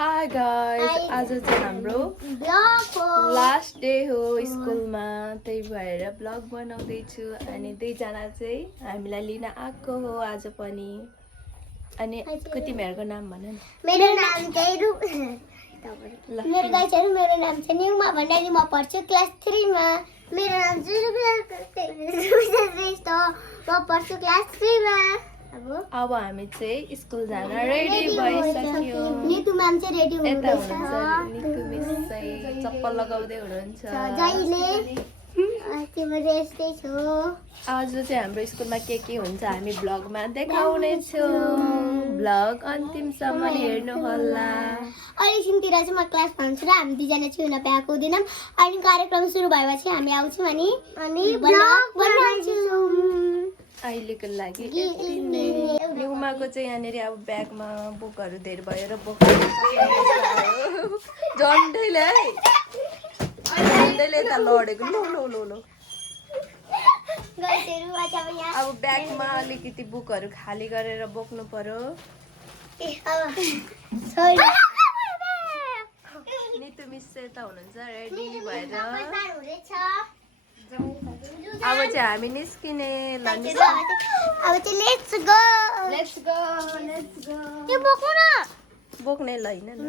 High guys, आज चाहिँ हाम्रो लास्ट डे हो स्कुलमा, त्यही भएर ब्लग बनाउँदैछु। अनि दुईजना चाहिँ हामीलाई लिन आएको हो आज पनि। अनि तिमीहरूको नाम भन न। मेरो नाम चाहिँ मेरो नाम चाहिँ न्युमा भण्डारी, म पढ्छु क्लास 3 मा। मेरो नाम चाहिँ म पढ्छु क्लास 3 मा। अब हामी चाहिँ स्कुल जान रेडी भइसक्यो। नितु म्याम चाहिँ रेडी हुनुहुन्छ। नितु मिस चाहिँ चप्पल लगाउँदै हुनुहुन्छ। जहिले तिम्रो यस्तै छु। आज चाहिँ हाम्रो स्कुलमा के हुन्छ हामी ब्लगमा देखाउने छौँ। ब्लग अन्तिमसम्म हेर्नु होला। एकछिनतिर चाहिँ म क्लास भन्छु र हामी दुईजना चाहिँ हुन पाएको हुँदैनौँ। अनि कार्यक्रम सुरु भएपछि हामी आउँछौँ अनि ब्लग बनाउँछौँ। अहिलेको लागि यति नै। न्युमाको चाहिँ यहाँनिर अब ब्यागमा बुकहरू धेरै भयो र बोक्नु झन्डैले त लडेको लो लो लो लो। अब ब्यागमा अलिकति बुकहरू खाली गरेर बोक्नु पर्यो। नितु मिस चाहिँ यता हुनुहुन्छ रेडी भएर। अब चाहिँ हामी निस्किने। अब चाहिँ लेट्स गो। त्यो बोक्नु न। बोक्ने ल हैन न।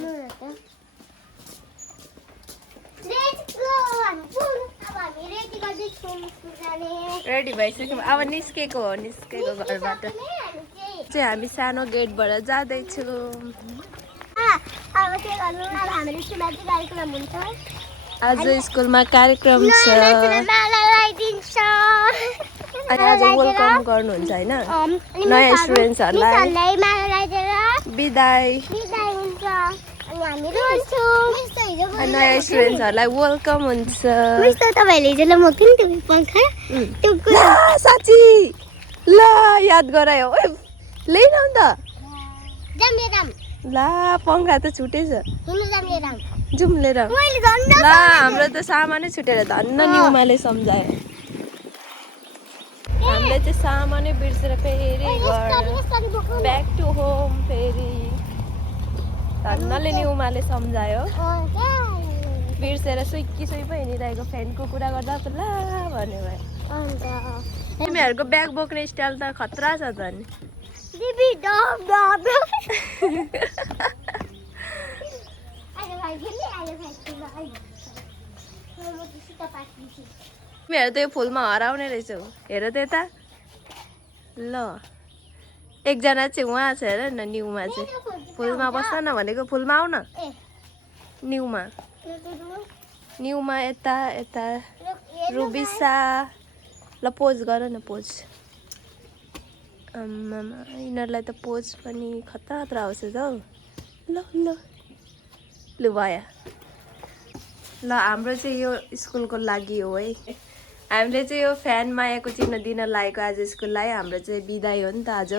Let's go. अब हामी रेडी गर्दै छौँ जाने। रेडी भइसक्यौँ। अब निस्केको घरबाट चाहिँ हामी सानो गेटबाट जाँदैछौँ। अब के गर्नु, अब हाम्रो स्कुलमा चाहिँ कार्यक्रम हुन्छ। आज स्कुलमा कार्यक्रम छ। अनि आज वेलकम गर्नुहुन्छ हैन नयाँ स्टुडेन्ट्सहरूलाई। बिदाई हुन्छ। अनि हामी रोन्छौँ। नयाँ स्टुडेन्ट्सहरूलाई वेलकम हुन्छ। मिस तपाईहरुले हिजो ल म किन त्यो पंखा त्यो साँच्ची ल याद गरायो। ओइ लिन त ला पंखा त छुटेछ। जाउँ लिएर। ला हाम्रो त सामानै छुटेर धन्न न्युमाले सम्झायो। हामीले चाहिँ सामानै बिर्सेर फेरि ब्याक टु होम फेरि धन्नले न्युमाले सम्झायो। बिर्सेर सुइकी सुई पो हिँडिरहेको फ्रेन्डको कुरा गर्दा त ला भन्ने भयो। तिमीहरूको ब्याग बोक्ने स्टाइल त खतरा छ त नि। तिमीहरू त यो फुलमा हराउने रहेछौ। हेर त यता ल एकजना चाहिँ उहाँ छ हेर न न्युमा चाहिँ। फुलमा बस्न न भनेको फुलमा आउ न। न्युमा यता यता रुबिसा ल पोज गर न पोज। यिनीहरूलाई त पोज पनि खतरा खतरा आउँछ त हौ। ल ल लु भयो। ल हाम्रो चाहिँ यो स्कुलको लागि हो है। हामीले चाहिँ यो फ्यान मायाको चिन्ह दिन लागेको आज स्कुललाई। हाम्रो चाहिँ बिदाई हो नि त आज।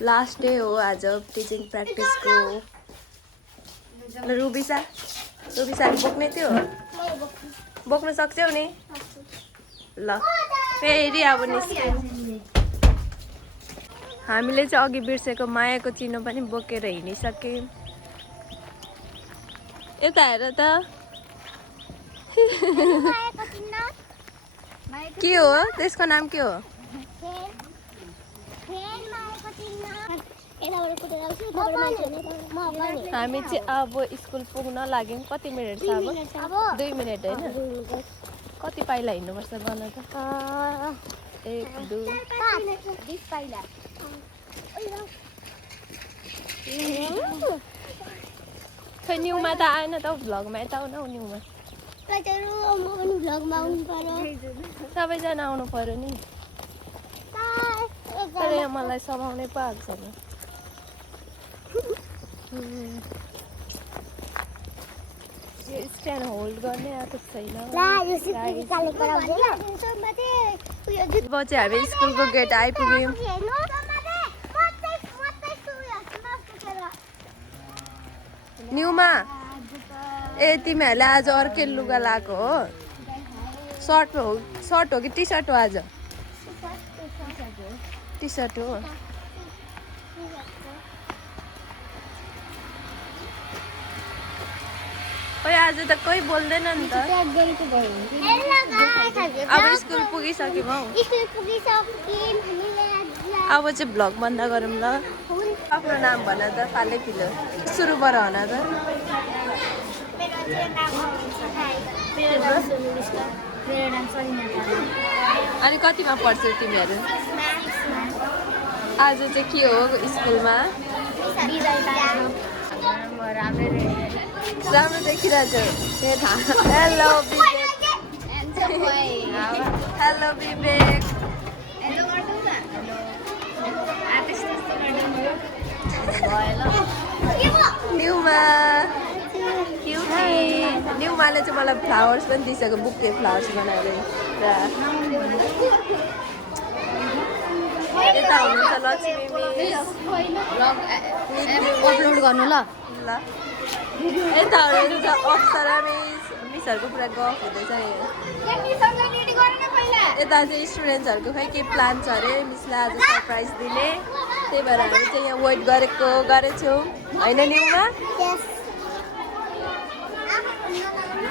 लास्ट डे हो आज टिचिङ प्र्याक्टिसको। रुबिसाले बोक्ने थियो। बोक्न सक्छौ नि। ल फेरि अब निस्क्यौँ। हामीले चाहिँ अघि बिर्सेको मायाको चिन्ह पनि बोकेर हिँडिसक्यौँ। यता हेर त के हो त्यसको नाम के हो? हामी चाहिँ अब स्कुल पुग्न लाग्यौँ। कति मिनट छ अब? 2 मिनट होइन? कति पाइला हिँड्नुपर्छ गर्न त? 1 2 20 पाइला। खै न्युमा त आएन त हौ भ्लगमा। यता आउन हौ न्युमा। सबैजना आउनु पर्यो नि। तर यहाँ मलाई समाउनै पाएको छैन। यो स्ट्यान्ड होल्ड गर्ने आएको छैन। अब चाहिँ हामी स्कुलको गेट आइपुग्यौँ। न्युमा ए तिमीहरूले आज अर्कै लुगा लगाएको हो? सर्ट हो कि टी सर्ट हो आज? टी सर्ट हो। खोइ आज त कोही बोल्दैन नि त हेलो गाइस अब स्कुल पुगिसक्यौँ हौ स्कुल पुगिसक्यौँ हामीले अब चाहिँ भ्लग बन्द गरौँ ल आफ्नो नाम भन त फाले फिलो सुरुबाट भन त अनि कतिमा पढ्छौ तिमीहरू आज चाहिँ के हो स्कुलमा राम्रो देखिरहेछ हेलो विवेक हेलो विवेक न्युमा न्युमाले चाहिँ मलाई फ्लावर्स पनि दिइसक्यो बुके फ्लावर्स बनाएर यता हुनुहुन्छ लक्ष्मी अपलोड गर्नु ल ल यता हुनुहुन्छ अप्सरा मिसहरूको पुरा गफ हुँदैछ यता चाहिँ स्टुडेन्ट्सहरूको खै के प्लान छ अरे मिसलाई आज सरप्राइज दिने त्यही भएर हामी चाहिँ यहाँ वेट गरेछौँ होइन न्युमा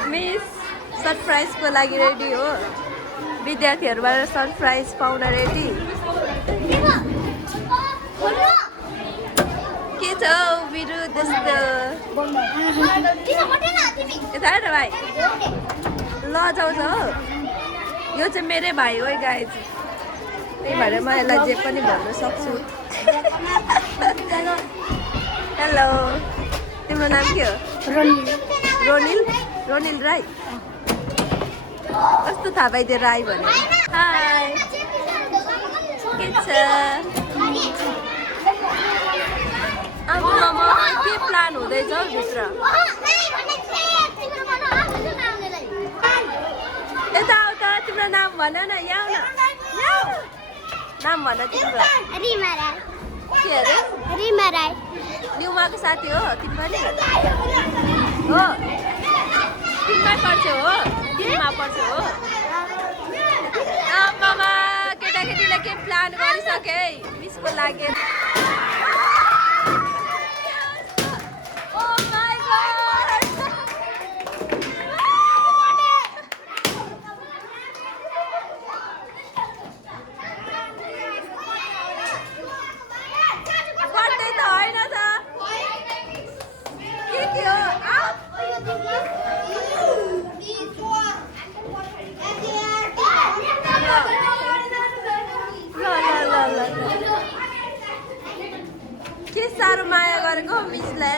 मिस सरप्राइजको लागि रेडी हो विद्यार्थीहरूबाट सरप्राइज पाउन रेडी के छ बिरु त्यस्तो यता हेर भाइ ल जाउँछ हो यो चाहिँ मेरै भाइ हो गाइज त्यही भएर म यसलाई जे पनि भन्न सक्छु हेलो तिम्रो नाम के हो रोनिल राई कस्तो थाहा पाइदियो राई भने हाई के छ आमामा के प्लान हुँदैछ भित्र यता आऊ त तिम्रो नाम भन न यहाँ नाम भन तिम्रो के अरे न्युमाको साथी हो तिमी पनि हो तिमीमै पढ्छौ हो तिमीमा पढ्छौ हो आमामा केटाकेटीले के प्लान गरिसके मिसको लागि के साह्रो माया गरेको मिसलाई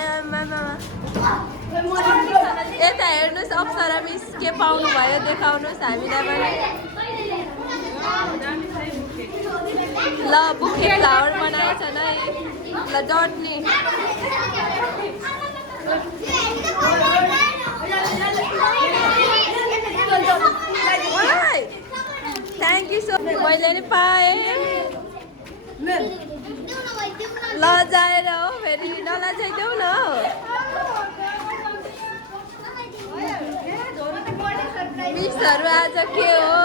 यता हेर्नुहोस् अप्सरा मिस के पाउनु भयो देखाउनुहोस् हामीलाई पनि ल बुके फ्लावर बनाएछ नै ल डट्नी थ्याङ्क यू सो मच मैले नि पाएँ लजाएर हो फेरि नलजाइदेऊ न मिसहरू आज के हो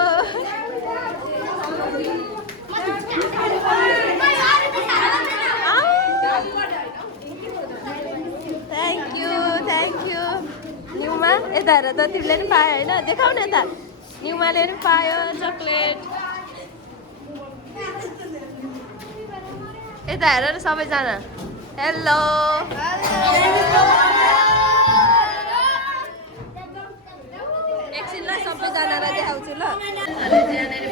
थ्याङ्क यू न्युमा यता हेर त तिमीले पनि पायो होइन देखाउ न यता न्युमाले पनि पायो चक्लेट यता हेर न सबैजना हेलो एकछिन ल सबैजनालाई देखाउँछु ल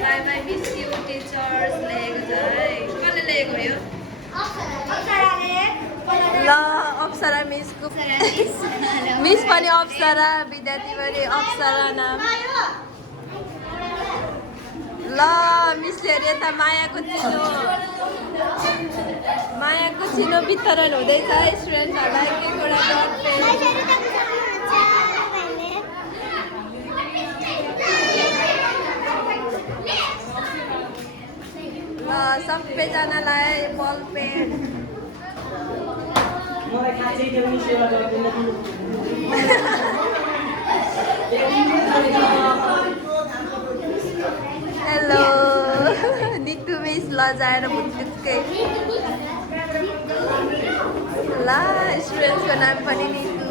by by miss you teachers लेखेको छ है कसले लेखेको यो ल अप्सरा मिसको मिस पनि अप्सरा विद्यार्थी पनि अप्सरा नाम ल मिसले यता मायाको चिनो वितरण हुँदैछ स्टुडेन्टहरूलाई के कुरा ल सबैजनालाई ball pen hello Nitu miss लजाएर भुत्तिकै ल स्टुडेन्ट्सको नाम पनि नितु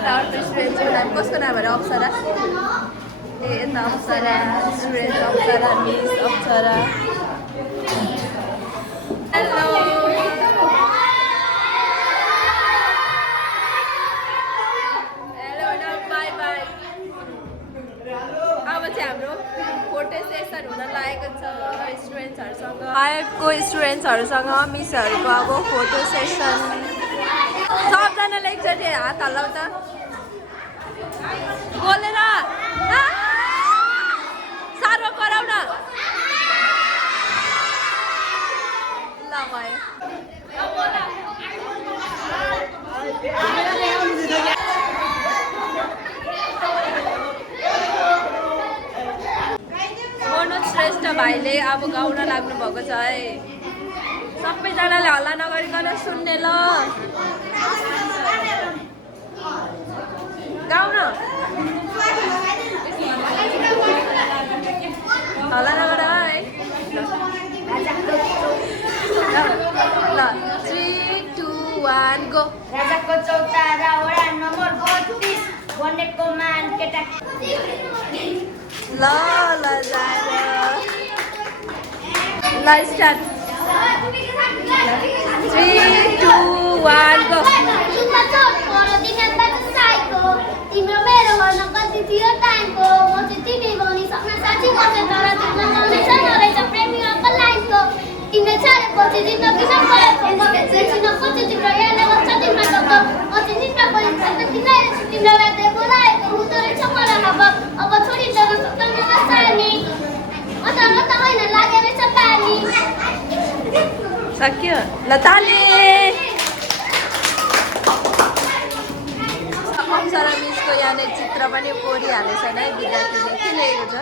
यता अर्को स्टुडेन्टको नाम कसको नाम अरे अप्सरा ए यता Apsara student Apsara miss Apsara hello hello bye bye अब चाहिँ हाम्रो फोटो सेसन हुन लागेको छ स्टुडेन्ट्सहरूसँग आएको स्टुडेन्ट्सहरूसँग मिसहरूको अब फोटो सेसन सबजनाले एकचोटि हात हल्लाउ त बोलेर साह्रो गराउ न ल भयो मनोज श्रेष्ठ भाइले अब गाउन लाग्नु भएको छ है सबैजनाले हल्ला नगरिकन सुन्ने ल गाउन हल्ला नगर है ल 3, 2, 1 गो राजाको चौतारा वडा नम्बर 32 बनेको मान केटा ल ल ल स्टार्ट 3, 2, 1 गो तिम्रो मेरो गर्न कति थियो टाइमको म चाहिँ तिमी भनी सक्न साँच्ची बसेँ तर तिम्रो नलेछ नरहेछ प्रेमीको लाइफको तिमीले छाडेपछि जिन्दगी नपरेको बेचिन खोज्छु तिम्रो यादले गर्छ तिम्रो डक्को म चाहिँ निद्रा परिन्छ तिमीलाई राते बोलाएको हुँदो रहेछ मलाई अब छोडी जान सक्दैन सानी अचानक त होइन लागेर रहेछ पानी सक्यो ल ताली अप्सरा मिसको यहाँनिर चित्र पनि कोरिहालेछ है विद्यार्थीले के लेखेको छ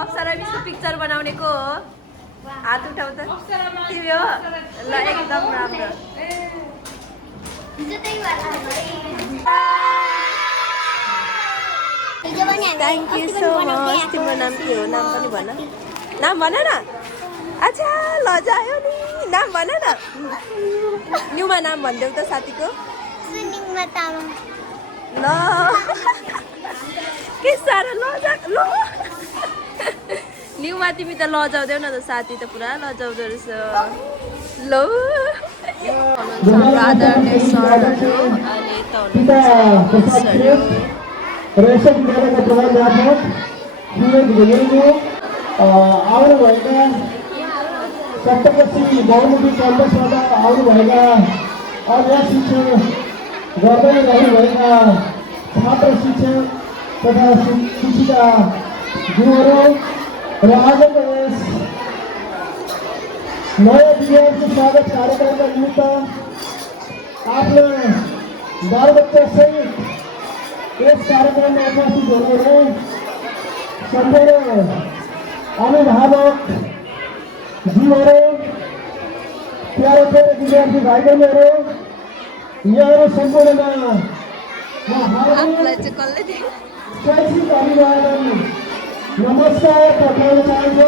अप्सरा मिसको पिक्चर बनाउने को हो हात उठाउ त तिमी हो ल एकदम राम्रो थ्याङ्क यू सो मच तिम्रो नाम के हो नाम पनि भन नाम भन न अच्छा लजायो नि नाम भन न न्युमा नाम भनिदेऊ त साथीको ल के साह्रो लजा ल न्युमा तिमी त लजाउँदैौ न त साथी त पुरा लजाउँदो रहेछ ल हाम्रो आदरणीय सरहरू अनि यता हुनुहुन्छ रेशम विद्यालयका प्रधान आउनुभएका सप्तपश्चिमी बहुमुखी क्याम्पसबाट आउनुभएका अन्य शिक्षण गर्दै रहनुभएका छात्र शिक्षक तथा शिक्षिका गुरुहरू र आजको यस नयाँ विद्यार्थी स्वागत कार्यक्रमका निमित्त आफ्नो बालबच्चासहित यस कार्यक्रममा उपस्थित हुनुहुने सम्पूर्ण अभिभावक जीवहरू प्यारो प्यारो विद्यार्थी भाइ बहिनीहरू यहाँहरू सम्पूर्णमा शैक्षिक अभिवादन नमस्कार पठाउन चाहन्छु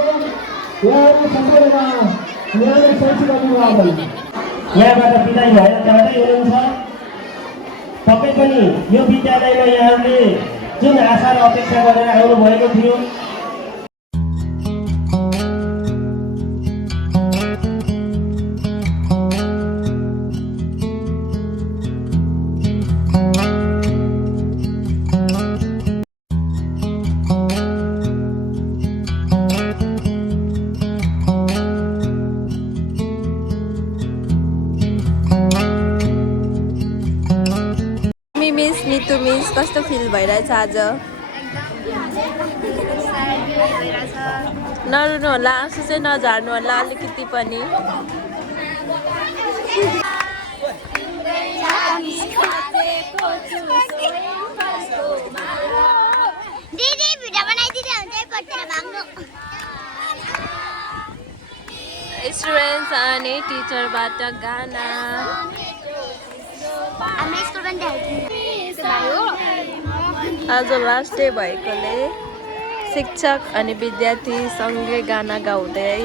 यहाँहरू सम्पूर्णमा यहाँले शैक्षिक अभिवादन यहाँबाट बिदाई भएर जाँदै हुनुहुन्छ तपाईँ पनि यो विद्यालयमा यहाँले जुन आशा र अपेक्षा गरेर आउनुभएको थियो नितु मिस कस्तो फिल भइरहेछ आज नरुनु होला आँसु चाहिँ नझार्नु होला अलिकति पनि स्टुडेन्ट्स अनि टिचरबाट गाना आज लास्ट डे भएकोले शिक्षक अनि विद्यार्थी सँगै गाना गाउँदै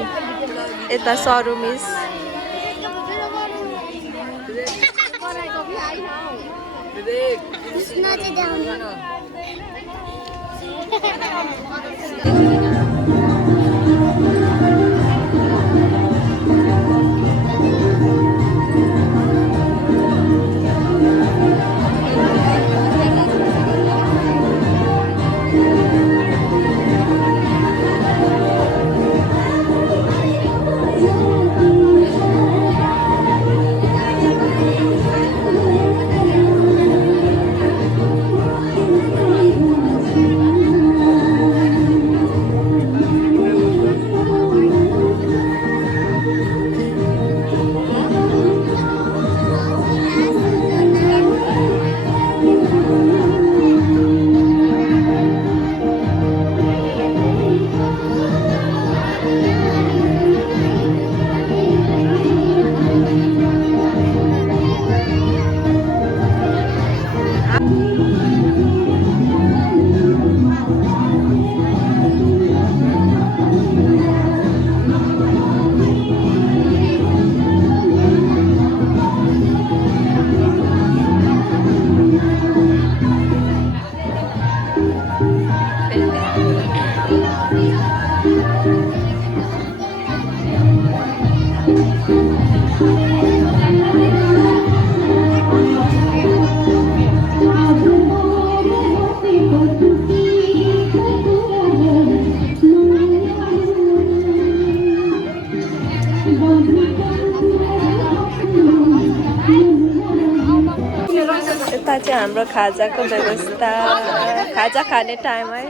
यता सरू मिस यता चाहिँ हाम्रो खाजाको व्यवस्था खाजा खाने टाइम है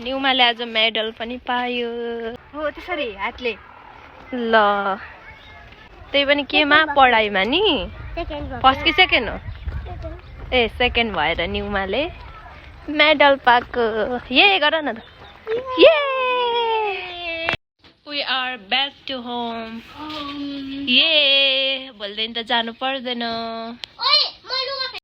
न्युमाले आज मेडल पनि पायो हो त्यसरी हातले ल त्यही पनि केमा पढाइमा नि फर्स्ट कि सेकेन्ड हो ए सेकेन्ड भएर न्युमाले मेडल पाएको ये गर न त ये we are back to home ये भोलिदेखि त जानु पर्दैन